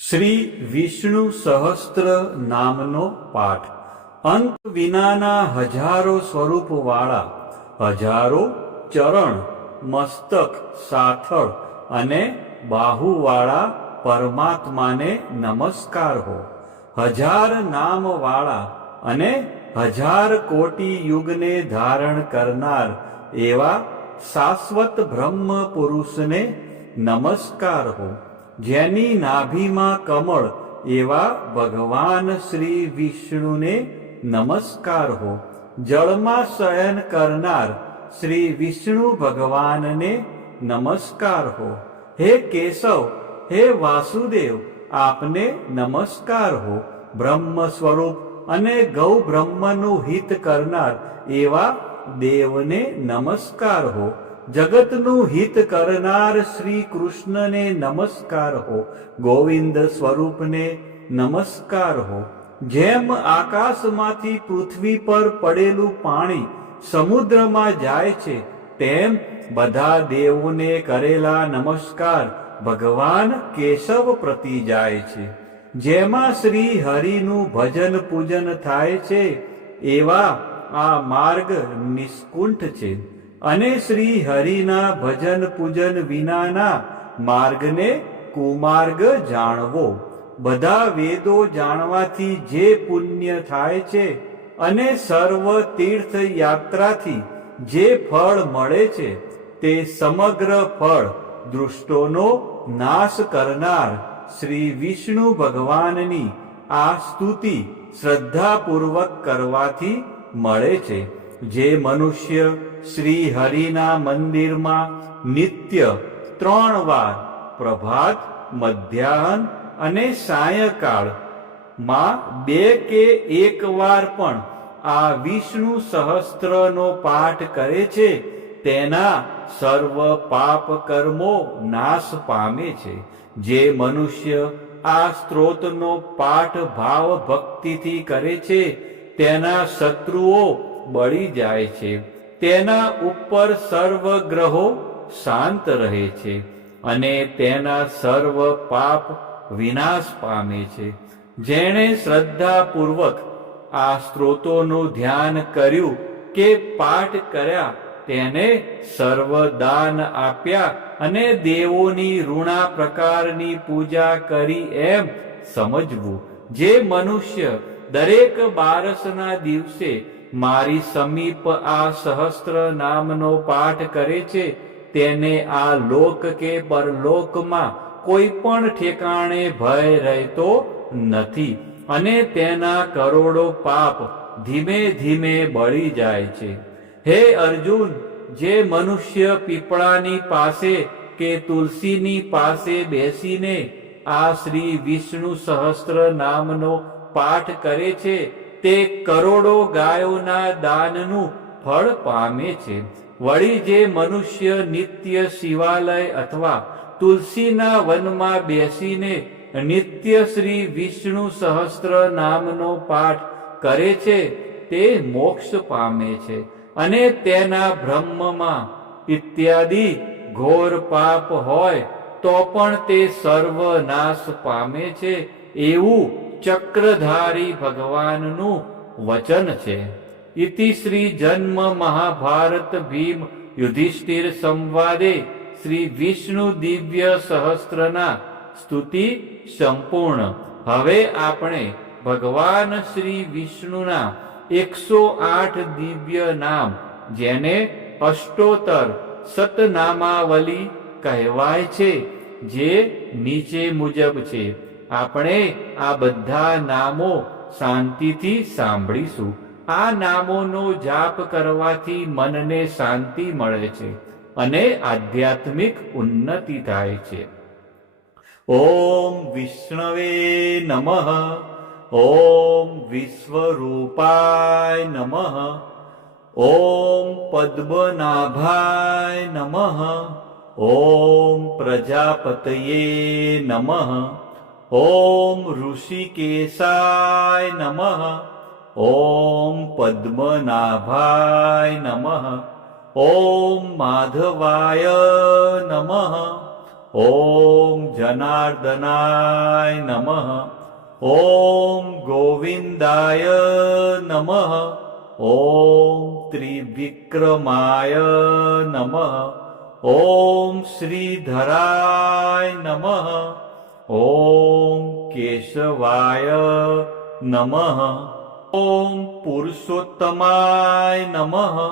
શ્રી વિષ્ણુ સહસ્ત્ર નામનો પાઠ અંત વિનાના હજારો સ્વરૂપવાળા હજારો ચરણ મસ્તક સાથળ અને બાહુવાળા પરમાત્માને નમસ્કાર હો. હજાર નામવાળા અને હજાર કોટી યુગને ધારણ કરનાર એવા શાશ્વત બ્રહ્મ પુરુષને નમસ્કાર હો. જેની નાભીમાં કમળ એવા ભગવાન શ્રી વિષ્ણુને નમસ્કાર હો. જળમાં શયન કરનાર શ્રી વિષ્ણુ ભગવાનને નમસ્કાર હો. હે કેશવ, હે વાસુદેવ, આપને નમસ્કાર હો. બ્રહ્મ સ્વરૂપ અને ગૌ બ્રહ્મનું હિત કરનાર એવા દેવને નમસ્કાર હો. જગતનું હિત કરનાર શ્રી કૃષ્ણને નમસ્કાર હો. ગોવિંદ સ્વરૂપને નમસ્કાર હો. જેમ આકાશમાંથી પૃથ્વી પર પડેલું પાણી સમુદ્રમાં જાય છે, તેમ બધા દેવોને કરેલા નમસ્કાર ભગવાન કેશવ પ્રતિ જાય છે. જેમાં શ્રી હરિનું ભજન પૂજન થાય છે એવા આ માર્ગ નિષ્કુંઠ છે, અને શ્રી હરિના ભજન પૂજન વિનાના માર્ગને કુમાર્ગ જાણવો. બધા વેદો જાણવાથી જે પુણ્ય થાય છે અને સર્વ તીર્થ યાત્રાથી જે ફળ મળે છે, તે સમગ્ર ફળ દુષ્ટોનો નાશ કરનાર શ્રી વિષ્ણુ ભગવાનની આ સ્તુતિ શ્રદ્ધાપૂર્વક કરવાથી મળે છે. જે મનુષ્ય શ્રી હરિના મંદિરમાં નિત્ય 3 વાર પ્રભાત, મધ્યાહન અને સાયંકાળ માં 2 કે 1 વાર પણ આ વિષ્ણુ સહસ્ત્રનો પાઠ કરે છે, તેના સર્વ પાપ કર્મો નાશ પામે છે. જે મનુષ્ય આ સ્ત્રોતનો પાઠ ભાવ ભક્તિથી કરે છે, તેના શત્રુઓ બળી જાય છે. તેના ઉપર સર્વ ગ્રહો શાંત રહે છે અને તેના સર્વ પાપ વિનાશ પામે છે. જેણે શ્રદ્ધાપૂર્વક આ સ્ત્રોતોનું ધ્યાન કર્યું કે પાઠ કર્યા, તેને સર્વ દાન આપ્યા અને દેવોની ઋણા પ્રકારની પૂજા કરી એમ સમજવું. જે મનુષ્ય દરેક બારસના દિવસે મારી સમીપ આ સહસ્ત્ર નામનો પાઠ કરે છે, તેને આ લોક કે પરલોકમાં કોઈ પણ ઠેકાણે ભય રહેતો નથી અને તેના કરોડો પાપ ધીમે ધીમે બળી જાય છે. હે અર્જુન, જે મનુષ્ય પીપળાની પાસે કે તુલસીની પાસે બેસીને આ શ્રી વિષ્ણુ સહસ્ત્ર નામનો પાઠ કરે છે, તે કરોડો ગાયોના દાનનું ફળ પામે છે. વળી જે મનુષ્ય નિત્ય શિવાલય અથવા તુલસીના વનમાં બેસીને નિત્ય શ્રી વિષ્ણુ સહસ્ત્ર નામનો પાઠ કરે છે, તે મોક્ષ પામે છે અને તેના બ્રહ્મમાં ઇત્યાદિ ઘોર પાપ હોય તો પણ તે સર્વનાશ પામે છે, એવું ચક્રધારી ભગવાનનું વચન છે. ઇતિ શ્રી જન્મ મહાભારત ભીમ યુધિષ્ઠિર સંવાદે શ્રી વિષ્ણુ દિવ્ય સહસ્ત્રના સ્તુતિ સંપૂર્ણ. હવે આપણે ભગવાન શ્રી વિષ્ણુના 108 દિવ્ય નામ, જેને અષ્ટોત્તર સતનામાવલી કહેવાય છે, જે નીચે મુજબ છે. આપણે આ બધા નામો શાંતિથી સાંભળીશું. આ નામોનો જાપ કરવાથી મનને શાંતિ મળે છે અને આધ્યાત્મિક ઉન્નતિ થાય છે. ઓમ વિષ્ણવે નમઃ. ઓમ વિશ્વરૂપાય નમઃ. ઓમ પદ્મનાભાય નમઃ. ઓમ પ્રજાપતયે નમઃ. ઓમ ઋષિકેશાય નમઃ. ઓમ પદ્મનાભાય નમઃ. ઓમ માધવાય નમઃ. ॐ जनार्दनाय नमः ॐ गोविन्दाय नमः ॐ त्रिविक्रमाय नमः ॐ श्रीधराय नमः ॐ केशवाय नमः ॐ पुरुषोत्तमाय नमः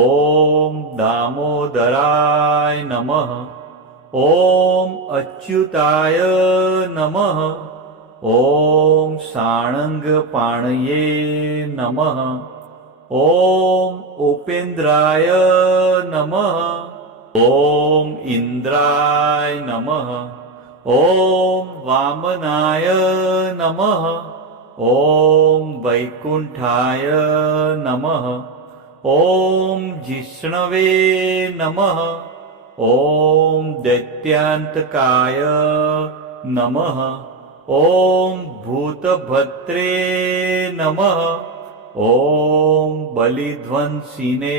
ॐ दामोदराय नमः ॐ अच्युताय नमः ॐ साणङ्गपाणये नमः ॐ उपेन्द्राय नमः ॐ इन्द्राय नमः ॐ वामनाय नमः ॐ वैकुण्ठाय नमः ॐ जिष्णवे नमः ॐ दैत्यान्तकाय नमः ॐ भूतभद्रे नमः ॐ बलिध्वंसिने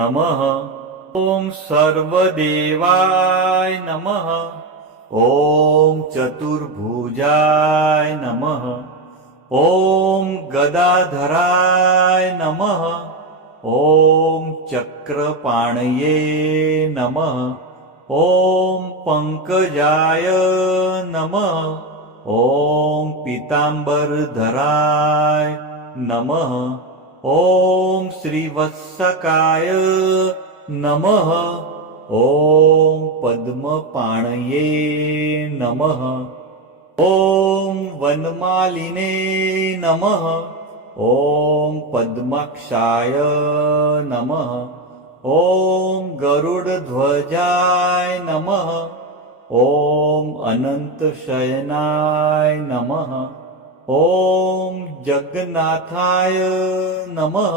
नमः ॐ सर्वदेवाय नमः ॐ चतुर्भुजाय नमः ॐ गदाधराय नमः ॐ चक्रपाणये नमः ॐ पङ्कजाय नमः ॐ पीताम्बरधराय नमः ॐ श्रीवत्सकाय नमः ॐ पद्मपाणये नमः ॐ वनमालिने नमः ॐ पद्माक्षाय नमः ॐ गरुडध्वजाय नमः ॐ अनन्तशयनाय नमः ॐ जगन्नाथाय नमः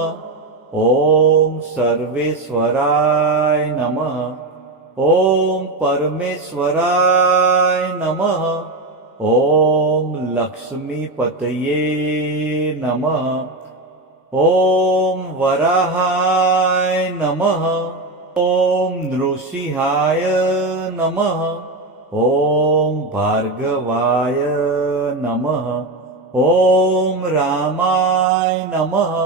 ॐ सर्वेश्वराय नमः ॐ परमेश्वराय नमः ॐ लक्ष्मीपतये नमः ॐ वराहाय नमः ॐ नृसिंहाय नमः ॐ भार्गवाय नमः ॐ रामाय नमः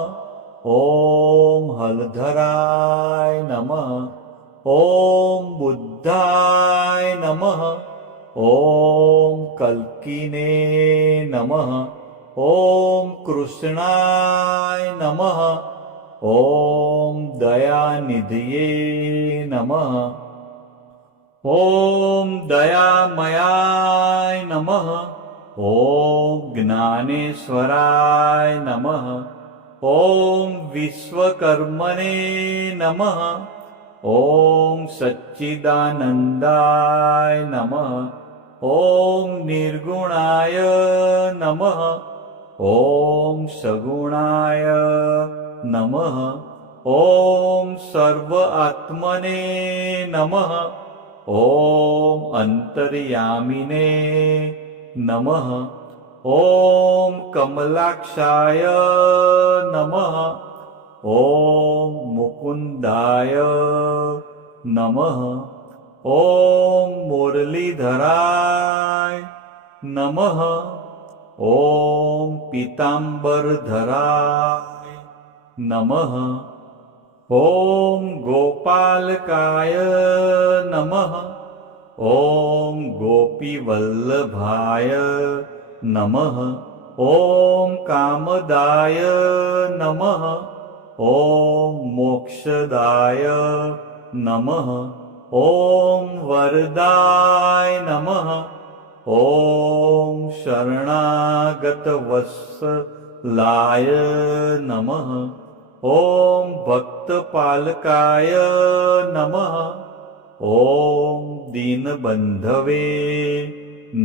ॐ हलधराय नमः ॐ बुद्धाय नमः ॐ कल्किने नमः ॐ कृष्णाय नमः ॐ दयानिधये नमः ॐ दयामयाय नमः ॐ ज्ञानेश्वराय नमः ॐ विश्वकर्मणे नमः ॐ सच्चिदानन्दाय नमः ॐ निर्गुणाय नमः ॐ सगुणाय नमः ॐ सर्व आत्मने नमः ॐ अन्तर्यामिने नमः ॐ कमलाक्षाय नमः ॐ मुकुन्दाय नमः ॐ मुरलीधराय नमः ॐ पीताम्बरधराय नमः ॐ गोपालकाय नमः ॐ गोपीवल्लभाय नमः ॐ कामदाय नमः ॐ मोक्षदाय नमः ॐ वरदाय नमः ॐ शरणागतवत्सलाय नमः ॐ भक्तपालकाय नमः ॐ दीनबन्धवे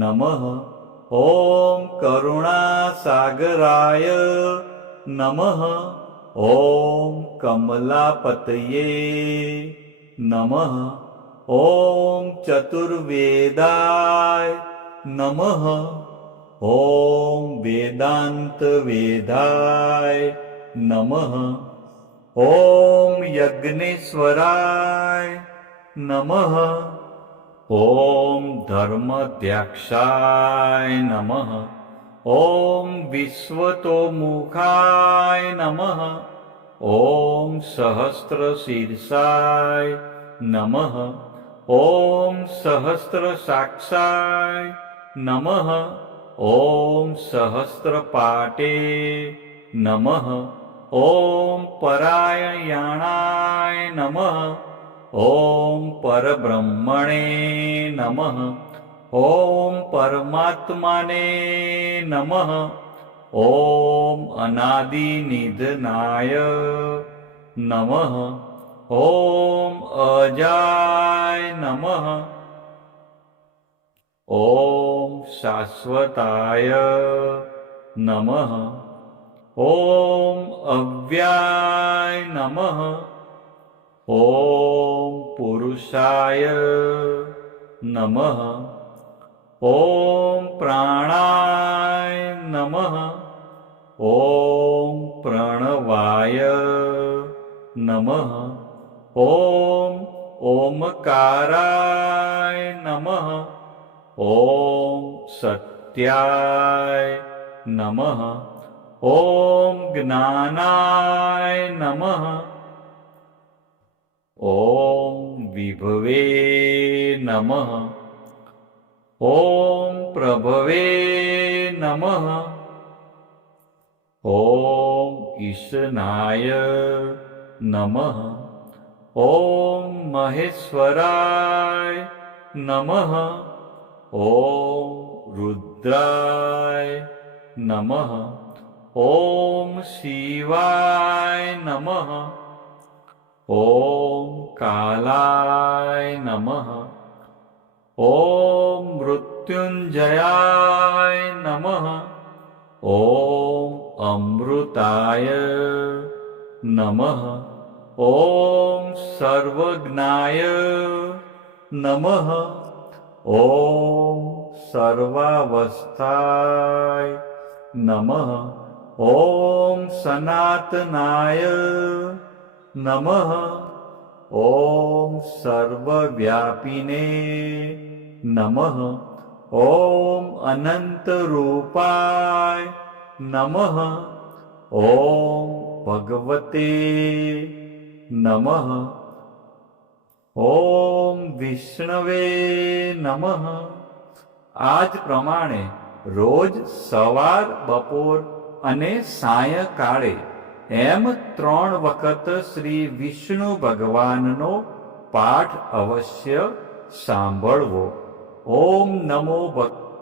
नमः ॐ करुणासागराय नमः ॐ कमलापतये नमः ॐ चतुर्वेदाय नमः ॐ वेदान्तवेदाय नमः ॐ यज्ञेश्वराय नमः ॐ धर्मध्यक्षाय नमः। ॐ विश्वतोमुखाय नमः। ॐ सहस्रशीर्षाय नमः। ॐ सहस्रसाक्षाय नमः। ॐ सहस्रपाटे नमः। ॐ परायणाय नमः। ॐ परब्रह्मणे नमः। ॐ परमात्मने नमः। ॐ अनादिनिधनाय नमः। ॐ अजाय नमः। ॐ शाश्वताय नमः। ॐ अव्ययाय नमः। ॐ पुरुषाय नमः। ॐ प्राणाय नमः। ॐ प्रणवाय नमः। ॐ ओमकाराय नमः। ॐ सत्याय नमः। ॐ ज्ञानाय नमः। ॐ विभवे नमः। ॐ प्रभवे नमः। ॐ ईशनाय नमः। ॐ महेश्वराय नमः। ॐ रुद्राय नमः। ॐ शिवाय नमः। ॐ कालाय नमः। ॐ मृत्युंजयाय नमः। ॐ अमृताय नमः। ॐ सर्वज्ञाय नमः। ॐ सर्वावस्थाय नमः। ॐ सनातनाय नमः। ॐ सर्वव्यापिने नमः। ॐ अनन्तरूपाय नमः। ॐ भगवते नमः। ॐ વિષ્ણવે નમઃ। આજ પ્રમાણે રોજ સવાર, બપોર અને સાયંકાળે એમ 3 વખત શ્રી વિષ્ણુ ભગવાનનો પાઠ અવશ્ય સાંભળવો. ઓમ નમો ભગવતે